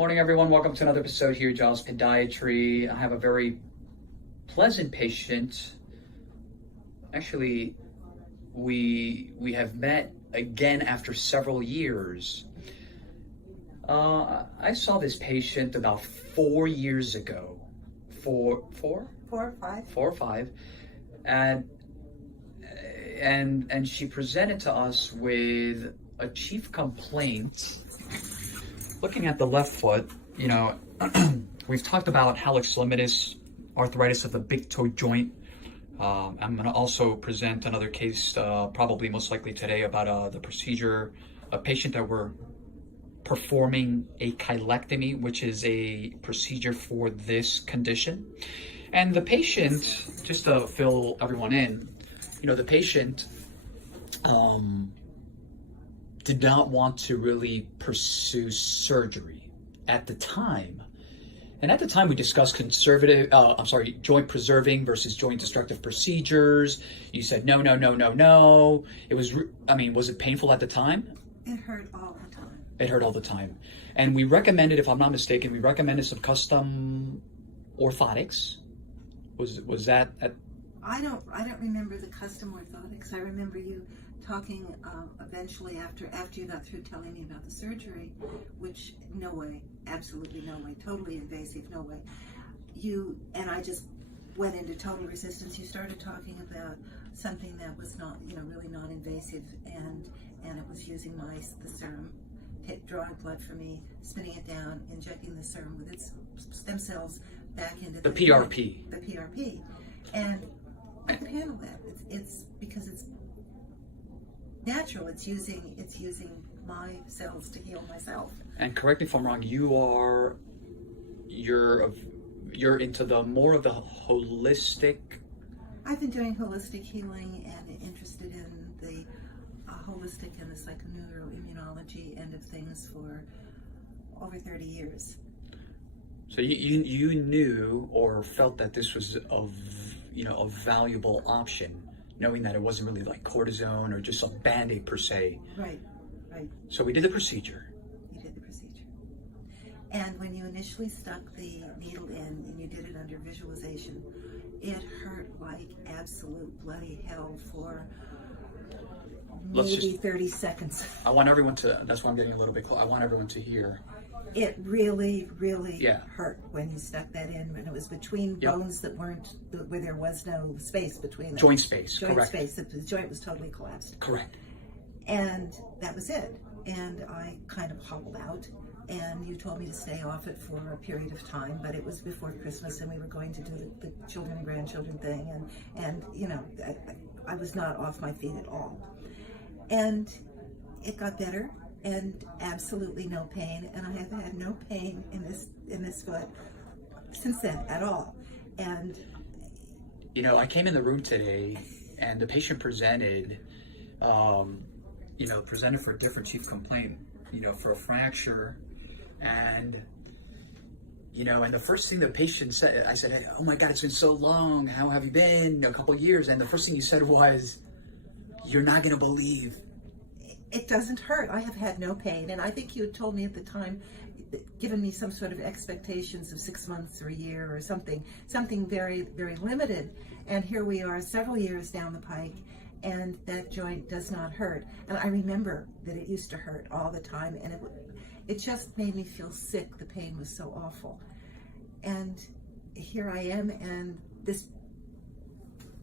morning, everyone. Welcome to another episode here, Giles Podiatry. I have a very pleasant patient. Actually, we have met again after several years. I saw this patient about 4 years ago. Four or five, and she presented to us with a chief complaint. Looking at the left foot, we've talked about hallux limitus, arthritis of the big toe joint. I'm going to also present another case, probably most likely today, about the procedure, a patient that we're performing a chilectomy, which is a procedure for this condition. And the patient, just to fill everyone in, the patient did not want to really pursue surgery at the time. And at the time we discussed joint preserving versus joint destructive procedures. You said, no. It was, was it painful at the time? It hurt all the time. It hurt all the time. And we recommended, if I'm not mistaken, some custom orthotics. Was that at... I don't remember the custom orthotics. I remember you talking eventually after you got through telling me about the surgery, which no way, absolutely no way, totally invasive, no way. I just went into total resistance. You started talking about something that was not, really non-invasive, and it was using the serum, drawing blood for me, spinning it down, injecting the serum with its stem cells back into the PRP. The PRP, and I can handle that. It's because it's natural. It's using my cells to heal myself. And correct me if I'm wrong. You're into the more of the holistic. I've been doing holistic healing and interested in the holistic and the psychoneuroimmunology end of things for over 30 years. So you knew or felt that this was a valuable option, knowing that it wasn't really like cortisone or just a Band-Aid per se. Right. So we did the procedure. And when you initially stuck the needle in and you did it under visualization, it hurt like absolute bloody hell for maybe 30 seconds. I want everyone to, that's why I'm getting a little bit close. I want everyone to hear. It really hurt when you stuck that in, when it was between bones that weren't, where there was no space between them. Joint space, correct. The joint was totally collapsed. Correct. And that was it. And I kind of hobbled out, and you told me to stay off it for a period of time, but it was before Christmas, and we were going to do the children and grandchildren thing, and I was not off my feet at all. And it got better. And absolutely no pain, and I have had no pain in this foot since then at all. And I came in the room today, and the patient presented for a different chief complaint, for a fracture, and and the first thing the patient said, I said, "Oh my God, it's been so long. How have you been? A couple of years." And the first thing you said was, "You're not gonna believe." It doesn't hurt. I have had no pain. And I think you had told me at the time, given me some sort of expectations of 6 months or a year or something very, very limited. And here we are several years down the pike, and that joint does not hurt. And I remember that it used to hurt all the time, and it just made me feel sick. The pain was so awful. And here I am, and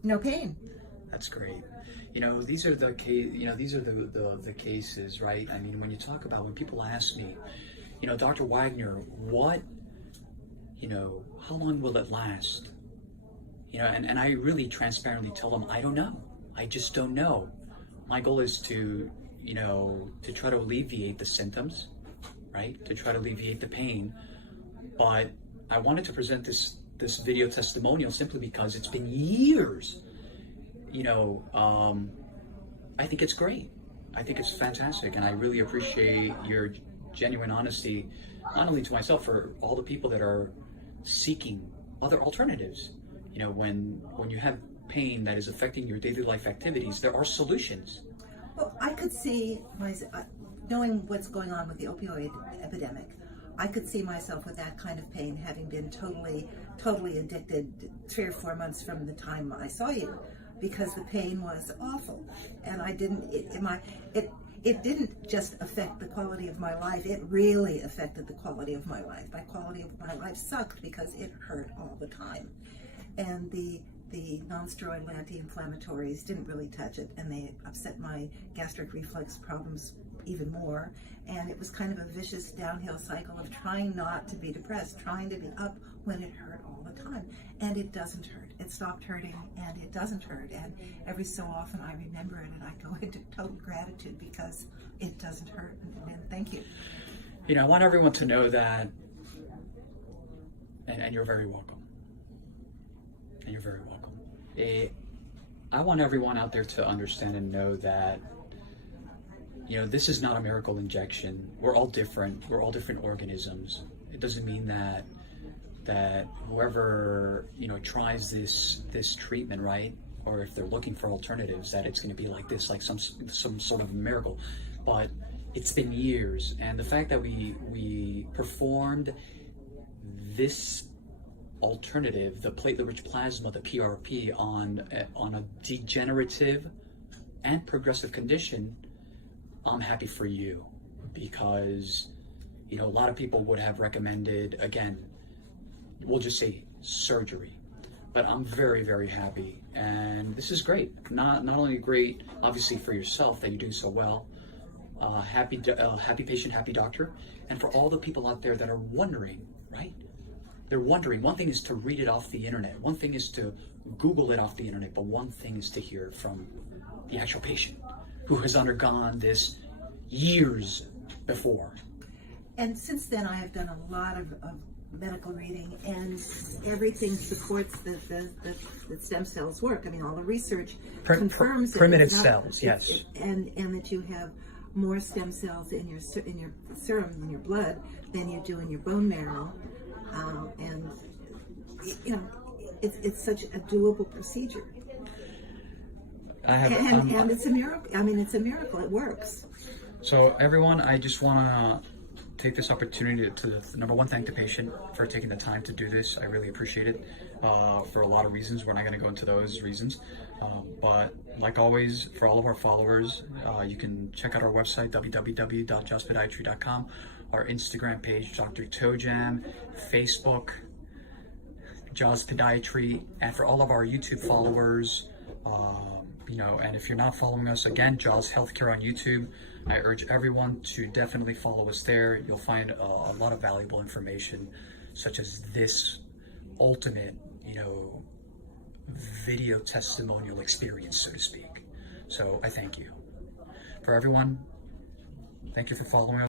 no pain. That's great. These are the the cases, right? I mean, when you talk about, when people ask me, Dr. Wagner, what, how long will it last? And I really transparently tell them, I don't know. I just don't know. My goal is to try to alleviate the symptoms, right? To try to alleviate the pain. But I wanted to present this video testimonial simply because it's been years. I think it's great. I think it's fantastic, and I really appreciate your genuine honesty, not only to myself, for all the people that are seeking other alternatives. When you have pain that is affecting your daily life activities, there are solutions. Well, I could see, knowing what's going on with the opioid epidemic, I could see myself with that kind of pain, having been totally addicted 3 or 4 months from the time I saw you, because the pain was awful, and I didn't. It didn't just affect the quality of my life. It really affected the quality of my life. My quality of my life sucked because it hurt all the time, and the non-steroidal anti-inflammatories didn't really touch it, and they upset my gastric reflux problems even more. And it was kind of a vicious downhill cycle of trying not to be depressed, trying to be up when it hurt all the time. And it doesn't hurt. It stopped hurting, and it doesn't hurt. And every so often I remember it, and I go into total gratitude because it doesn't hurt. And thank you. You know, I want everyone to know that, and you're very welcome. And you're very welcome. I want everyone out there to understand and know that, you know, this is not a miracle injection. We're all different. We're all different organisms. It doesn't mean that whoever, you know, tries this treatment, right, or if they're looking for alternatives, that it's going to be like this, like some sort of miracle. But it's been years, and the fact that we performed this alternative, the platelet-rich plasma, the PRP, on a degenerative and progressive condition, I'm happy for you, because, you know, a lot of people would have recommended, again, we'll just say surgery. But I'm very, very happy, and this is great. Not only great, obviously, for yourself that you do so well. Happy patient, happy doctor, and for all the people out there that are wondering, right? They're wondering. One thing is to read it off the internet. One thing is to Google it off the internet. But one thing is to hear it from the actual patient who has undergone this years before. And since then, I have done a lot of medical reading, and everything supports that stem cells work. I mean, all the research confirms primitive it. cells, yes. And that you have more stem cells in your serum, in your blood, than you do in your bone marrow. And you know, it's such a doable procedure. And it's a miracle. I mean, it's a miracle. It works. So everyone, I just want to take this opportunity to, number one, thank the patient for taking the time to do this. I really appreciate it, for a lot of reasons. We're not going to go into those reasons. But like always, for all of our followers, you can check out our website, www.jawspodiatry.com, our Instagram page, Dr. Tojam, Facebook, Jaws Podiatry, and for all of our YouTube followers, you know, and if you're not following us, again, Jaws Healthcare on YouTube, I urge everyone to definitely follow us there. You'll find a lot of valuable information, such as this ultimate, you know, video testimonial experience, so to speak. So I thank you. For everyone, thank you for following us.